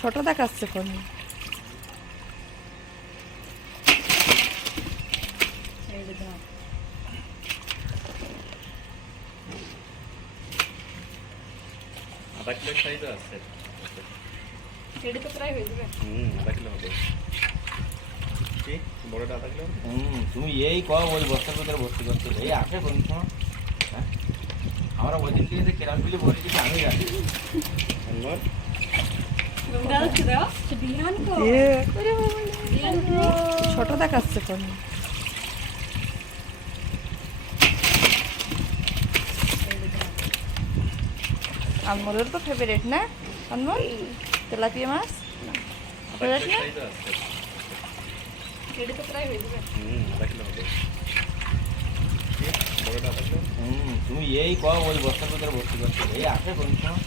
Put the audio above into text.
ছোট দেখাচ্ছে ফোনে। আধা কিলো সাইজ আছে। এটা তো প্রায় হয়ে যাবে। আধা কিলো হবে। কি বড়টা আধা কিলো? তুমি এই কও ওই বস্তার ভিতরে ভর্তি করতে এই আসে কোন সময়? হ্যাঁ আমরা ওই দিন থেকে কেরাম বিলি বলে দিচ্ছি আমি জানি। ছোট দেখাচ্ছে ফোনে। আনমোলের তো ফেভারিট না আনমোল? তেলাপিয়া মাছ আধা কিলো সাইজ আছে। এটা তো প্রায় হয়ে যাবে। আধা কিলো হবে। কি বড়টা আধা কিলো? তুমি এই কও ওই বস্তার ভিতরে ভর্তি করতে এই আসে কোন সময়?